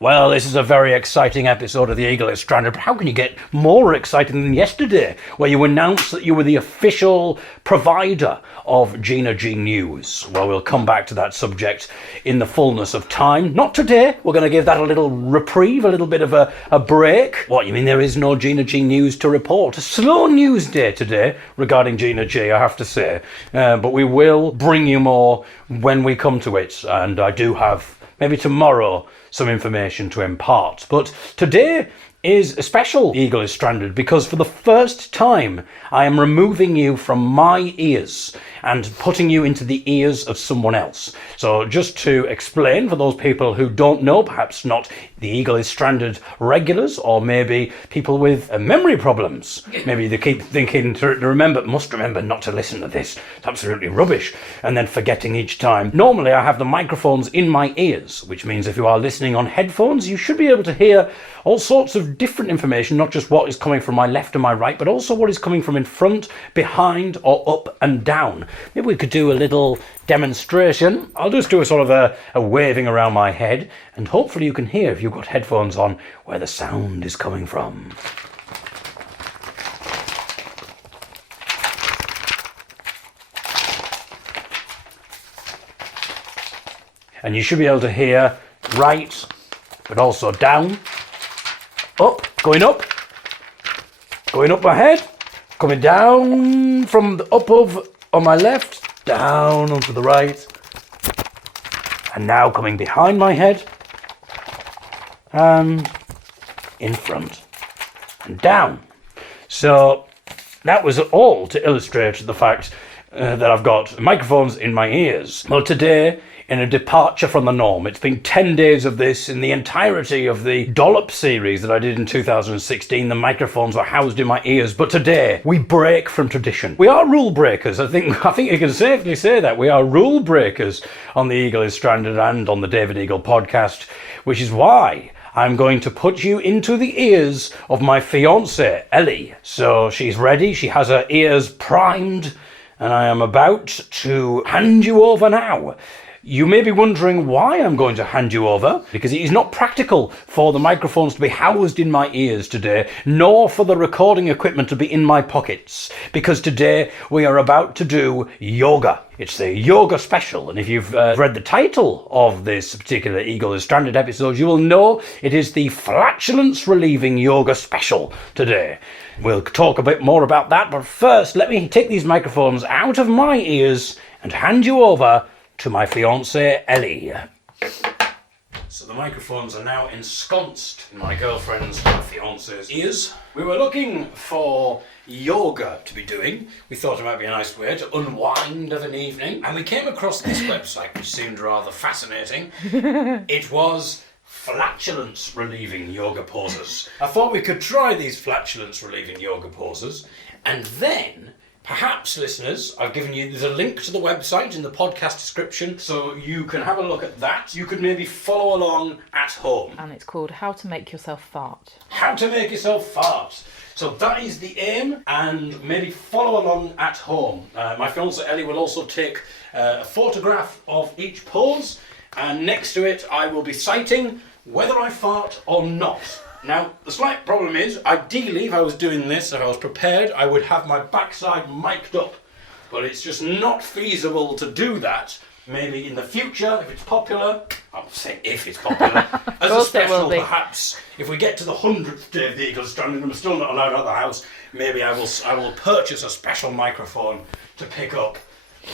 Well, this is a very exciting episode of The Eagle is Stranded. How can you get more exciting than yesterday, where you announced that you were the official provider of Gina G News? Well, we'll come back to that subject in the fullness of time. Not today. We're going to give that a little reprieve, a little bit of a break. What, you mean there is no Gina G News to report? A slow news day today regarding Gina G, I have to say. But we will bring you more when we come to it. And I do have, maybe tomorrow, some information to impart. But today is a special Eagle is Stranded because for the first time I am removing you from my ears and putting you into the ears of someone else. So just to explain for those people who don't know, perhaps not the Eagle is Stranded regulars, or maybe people with memory problems. Maybe they keep thinking must remember not to listen to this. It's absolutely rubbish. And then forgetting each time. Normally I have the microphones in my ears, which means if you are listening on headphones, you should be able to hear all sorts of different information, not just what is coming from my left and my right, but also what is coming from in front, behind, or up and down. Maybe we could do a little demonstration. I'll just do a sort of a waving around my head, and hopefully you can hear, if you've got headphones on, where the sound is coming from. And you should be able to hear right, but also down, up, going up my head, coming down from the up of on my left, down onto the right, and now coming behind my head, and in front, and down. So that was all to illustrate the fact that I've got microphones in my ears. Well, today, in a departure from the norm, it's been 10 days of this in the entirety of the Dollop series that I did in 2016. The microphones were housed in my ears, but today we break from tradition. We are rule breakers. I think you can safely say that. We are rule breakers on the Eagle is Stranded and on the David Eagle podcast, which is why I'm going to put you into the ears of my fiancée, Ellie. So she's ready. She has her ears primed, and I am about to hand you over now. You may be wondering why I'm going to hand you over, because it is not practical for the microphones to be housed in my ears today, nor for the recording equipment to be in my pockets, because today we are about to do yoga. It's the yoga special, and if you've read the title of this particular Eagle is Stranded episode, you will know it is the flatulence relieving yoga special today. We'll talk a bit more about that, but first let me take these microphones out of my ears and hand you over to my fiancée, Ellie. So the microphones are now ensconced in my girlfriend's, my fiancée's ears. We were looking for yoga to be doing. We thought it might be a nice way to unwind of an evening. And we came across this website, which seemed rather fascinating. It was flatulence relieving yoga poses. I thought we could try these flatulence relieving yoga poses, and then perhaps, listeners, there's a link to the website in the podcast description, so you can have a look at that. You could maybe follow along at home. And it's called How to Make Yourself Fart. How to Make Yourself Fart. So that is the aim, and maybe follow along at home. My fiancée Ellie will also take a photograph of each pose, and next to it I will be citing whether I fart or not. Now, the slight problem is, ideally, if I was doing this, if I was prepared, I would have my backside mic'd up. But it's just not feasible to do that. Maybe in the future, if it's popular, I'll say if it's popular, as a special, perhaps, if we get to the 100th day of the Eagle is Stranded and I'm still not allowed out of the house, maybe I will purchase a special microphone to pick up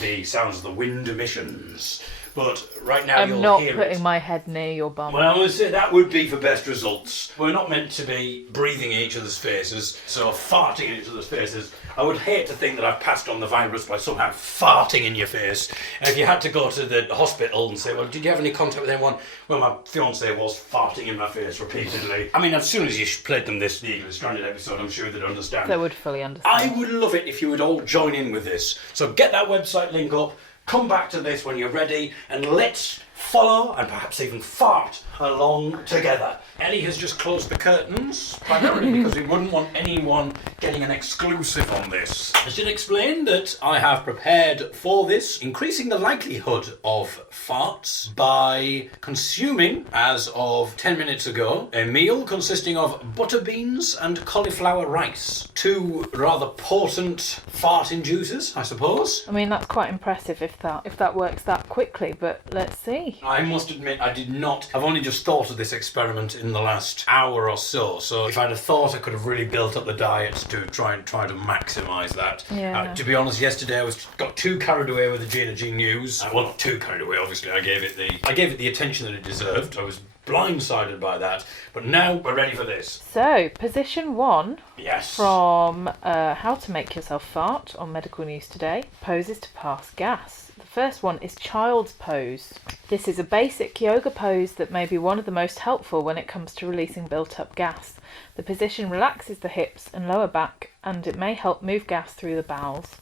the sounds of the wind emissions. But right now I'm not putting my head near your bum. Well, I would say that would be for best results. We're not meant to be breathing in each other's faces, so farting in each other's faces. I would hate to think that I've passed on the virus by somehow farting in your face. And if you had to go to the hospital and say, well, did you have any contact with anyone? Well, my fiancée was farting in my face repeatedly. I mean, as soon as you played them this The Eagle is Stranded episode, I'm sure they'd understand. They would fully understand. I would love it if you would all join in with this. So get that website link up. Come back to this when you're ready, and let's follow and perhaps even fart along together. Ellie has just closed the curtains, primarily because we wouldn't want anyone getting an exclusive on this. I should explain that I have prepared for this, increasing the likelihood of farts by consuming, as of 10 minutes ago, a meal consisting of butter beans and cauliflower rice. Two rather potent fart inducers, I suppose. I mean, that's quite impressive if that works that quickly, but let's see. I must admit, I did not. I've only just thought of this experiment in the last hour or so. So if I'd have thought, I could have really built up the diet to try to maximise that. Yeah. To be honest, yesterday I got too carried away with the Gina G news. Well, not too carried away. Obviously, I gave it the attention that it deserved. I was blindsided by that. But now we're ready for this. So, position 1 Yes. from How to Make Yourself Fart on Medical News Today. Poses to pass gas. The first one is child's pose. This is a basic yoga pose that may be one of the most helpful when it comes to releasing built-up gas. The position relaxes the hips and lower back, and it may help move gas through the bowels.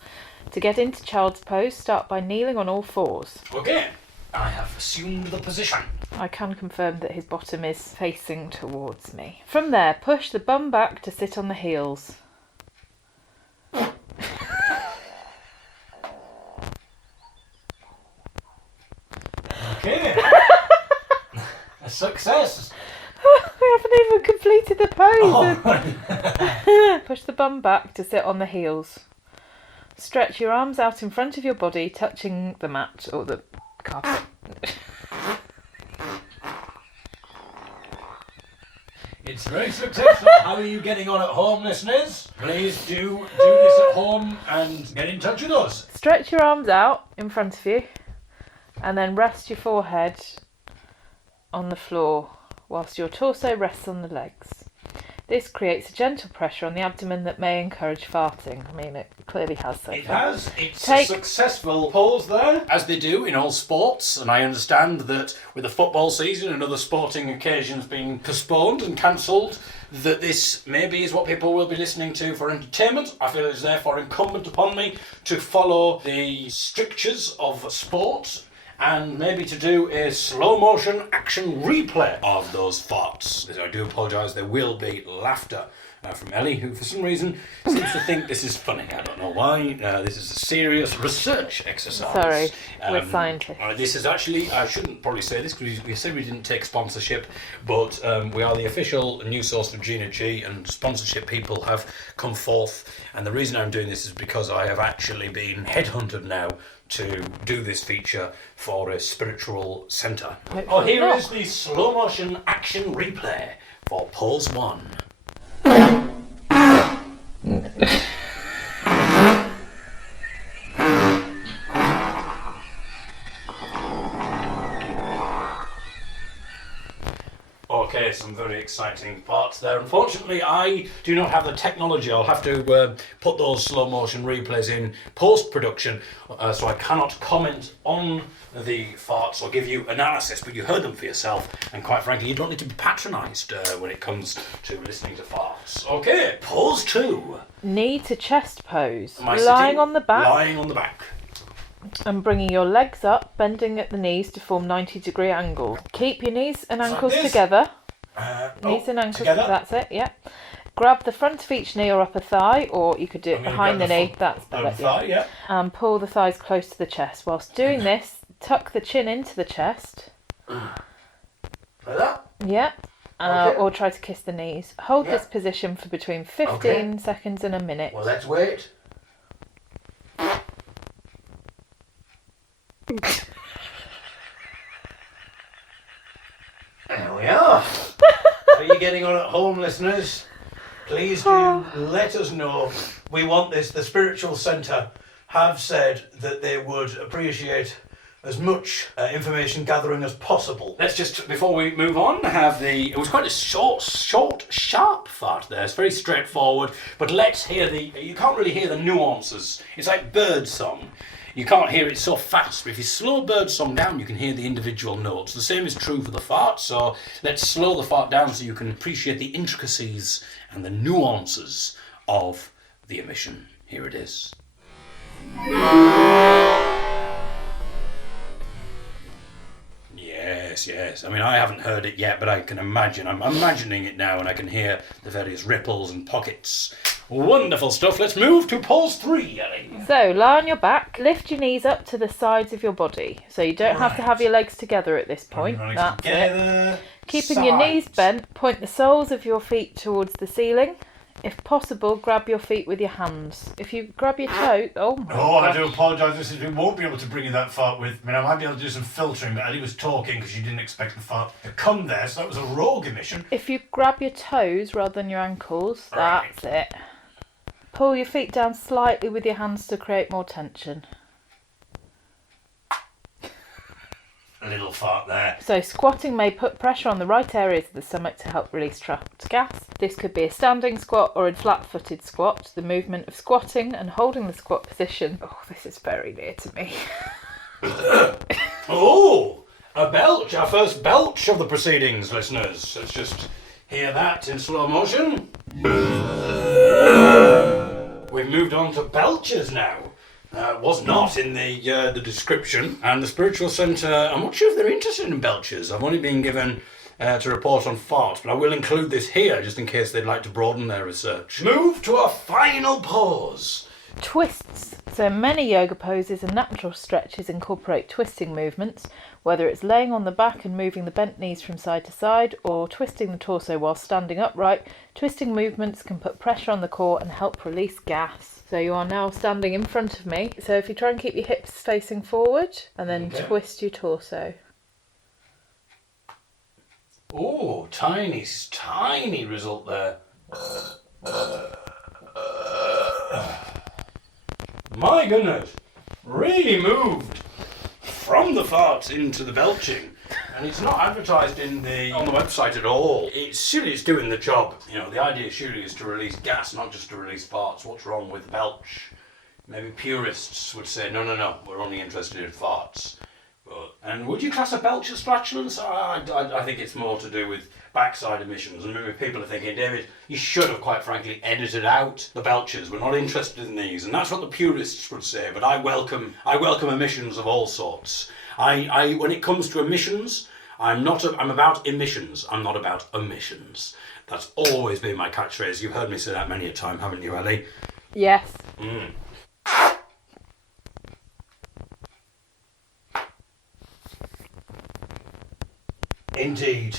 To get into child's pose, start by kneeling on all fours. Okay. I have assumed the position. I can confirm that his bottom is facing towards me. From there, push the bum back to sit on the heels. Okay. A success. I haven't even completed the pose. Oh. Push the bum back to sit on the heels. Stretch your arms out in front of your body, touching the mat or the carpet. It's very successful. How are you getting on at home, listeners? Please do this at home and get in touch with us. Stretch your arms out in front of you and then rest your forehead on the floor whilst your torso rests on the legs. This creates a gentle pressure on the abdomen that may encourage farting. I mean, it clearly has so It far. has. It's a successful pose there. As they do in all sports, and I understand that with the football season and other sporting occasions being postponed and cancelled, that this maybe is what people will be listening to for entertainment. I feel it is therefore incumbent upon me to follow the strictures of sport and maybe to do a slow motion action replay of those farts. I do apologise, there will be laughter from Ellie, who for some reason seems to think this is funny. I don't know why. This is a serious research exercise. Sorry, we're scientists. This is actually, I shouldn't probably say this because we said we didn't take sponsorship, but we are the official news source of Gina G, and sponsorship people have come forth. And the reason I'm doing this is because I have actually been headhunted now to do this feature for a spiritual centre. Oh, here is the slow motion action replay for pose 1. Okay, some very exciting parts there. Unfortunately, I do not have the technology. I'll have to put those slow motion replays in post-production, so I cannot comment on the farts or give you analysis, but you heard them for yourself, and quite frankly, you don't need to be patronised when it comes to listening to farts. Okay, pose 2. Knee to chest pose. Am I Lying sitting? on the back. Lying on the back. And bringing your legs up, bending at the knees to form 90-degree angles. Keep your knees and ankles this? together. Knees and ankles together? that's it, yeah. Grab the front of each knee or upper thigh, or you could do it behind the knee, that's better. Thigh, yeah. And pull the thighs close to the chest. Whilst doing this, tuck the chin into the chest. Like that? Yeah. Okay. Or try to kiss the knees. Hold Yeah. this position for between 15 Okay. seconds and a minute. Well, let's wait. There we are. How are you getting on at home, listeners? Please do let us know. We want this. The Spiritual Centre have said that they would appreciate as much information gathering as possible. Let's just, before we move on, have the... It was quite a short, sharp fart there. It's very straightforward. But let's hear the... You can't really hear the nuances. It's like bird song. You can't hear it so fast, but if you slow bird song down, you can hear the individual notes. The same is true for the fart, so let's slow the fart down so you can appreciate the intricacies and the nuances of the emission. Here it is. yes. I mean, I haven't heard it yet, but I can imagine. I'm imagining it now, and I can hear the various ripples and pockets. Wonderful stuff. Let's move to pause 3, Ellie. So, lie on your back, lift your knees up to the sides of your body. So you don't have to have your legs together at this point. That's it. Keeping your knees bent, point the soles of your feet towards the ceiling. If possible, grab your feet with your hands. If you grab your toe... Oh, my I gosh. do apologise. We won't be able to bring you that far with... I mean, I might be able to do some filtering, but Ellie was talking because she didn't expect the fart to come there, so that was a rogue emission. If you grab your toes rather than your ankles, that's it. Pull your feet down slightly with your hands to create more tension. A little fart there. So squatting may put pressure on the right areas of the stomach to help release trapped gas. This could be a standing squat or a flat-footed squat. The movement of squatting and holding the squat position. Oh, this is very near to me. Oh, a belch. Our first belch of the proceedings, listeners. Let's just hear that in slow motion. We've moved on to belches now. Was not in the description. And the Spiritual Centre, I'm not sure if they're interested in belches. I've only been given to report on farts, but I will include this here just in case they'd like to broaden their research. Move to a final pause. Twists. So many yoga poses and natural stretches incorporate twisting movements, whether it's laying on the back and moving the bent knees from side to side or twisting the torso while standing upright. Twisting movements can put pressure on the core and help release gas. So you are now standing in front of me. So if you try and keep your hips facing forward and then twist your torso. Oh, tiny result there. My goodness, really moved from the farts into the belching. And it's not advertised on the website at all. It's doing the job. You know, the idea surely is to release gas, not just to release farts. What's wrong with belch? Maybe purists would say, no, we're only interested in farts. And would you class a belch as flatulence? I think it's more to do with backside emissions. And maybe people are thinking, David, you should have quite frankly edited out the belches. We're not interested in these. And that's what the purists would say. But I welcome emissions of all sorts. When it comes to emissions, I'm about emissions. I'm not about omissions. That's always been my catchphrase. You've heard me say that many a time, haven't you, Ellie? Yes. Indeed.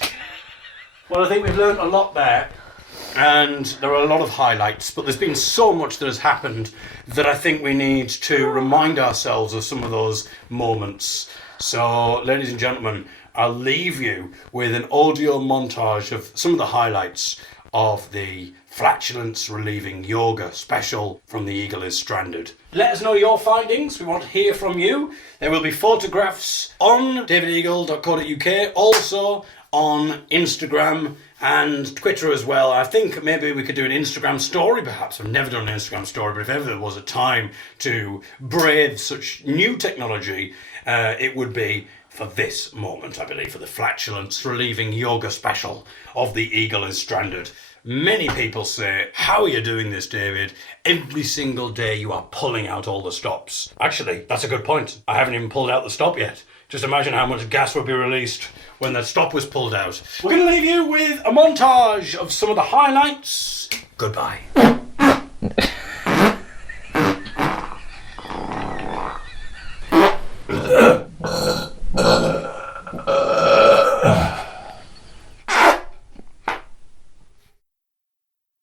Well, I think we've learned a lot there, and there are a lot of highlights, but there's been so much that has happened that I think we need to remind ourselves of some of those moments. So, ladies and gentlemen, I'll leave you with an audio montage of some of the highlights of the flatulence relieving yoga special from The Eagle is Stranded. Let us know your findings. We want to hear from you. There will be photographs on davideagle.co.uk, also on Instagram and Twitter as well. I think maybe we could do an Instagram story perhaps. I've never done an Instagram story, but if ever there was a time to brave such new technology, it would be for this moment, I believe, for the flatulence relieving yoga special of The Eagle is Stranded. Many people say, how are you doing this, David? Every single day you are pulling out all the stops. Actually, that's a good point. I haven't even pulled out the stop yet. Just imagine how much gas would be released when the stop was pulled out. We're going to leave you with a montage of some of the highlights. Goodbye.